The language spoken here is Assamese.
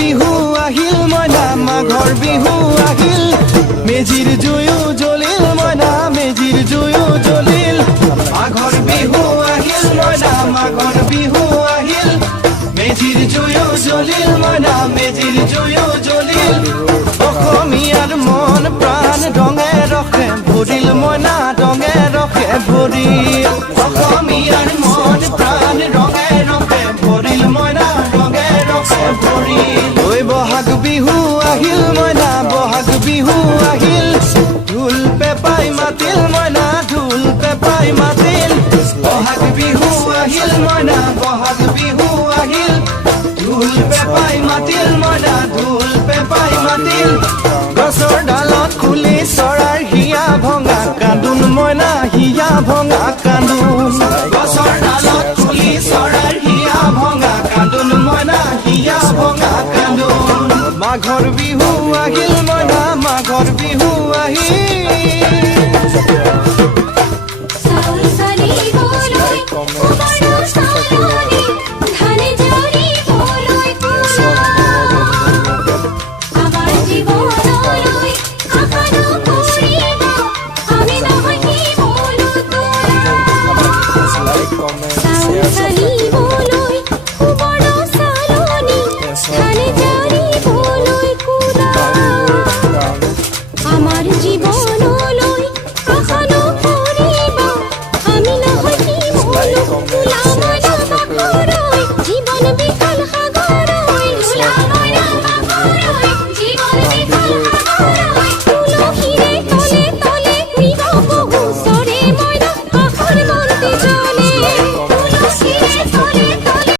বিহু আহিল মইনা মাঘৰ বিহু আহিল মেজিৰ জুয়ো জ্বলিল মইনা মেজিৰ জুয়ো জ্বলিল মাঘৰ বিহু আহিল মইনা মাঘৰ বিহু আহিল মেজিৰ জুয়ো জ্বলিল মইনা মেজিৰ জুয়ো জ্বলিল অসমীয়াৰ মন প্ৰাণ ৰঙে ৰখে ভৰিল মইনা ৰঙে ৰখে ভৰিল অসমীয়াৰ মন প্ৰাণ ৰঙে ৰখে ভৰিল মইনা ৰঙে ৰখে ভৰিল ঐ বহাগ বিহু আহিল মইনা বহাগ বিহু আহিল ঢোল পেপাই মাতিল মইনা ঢোল পেপাই মাতিল বহাগ বিহু আহিল মইনা বহাগ বিহু আহিল ঢোল পেপাই মাতিল মইনা ঢোল পেপাই মাতিল গছৰ ডালত খুলি চৰাইৰ হিয়া ভঙা কান্দোন মইনা হিয়া ভঙা কান্দোন গছৰ ডালত খুলি চৰাইৰ হিয়া ভঙা কান্দোন মইনা হিয়া ভঙা কান্দোন মাঘৰ বিহু আহিল মইনা মাঘৰ বিহু আহিল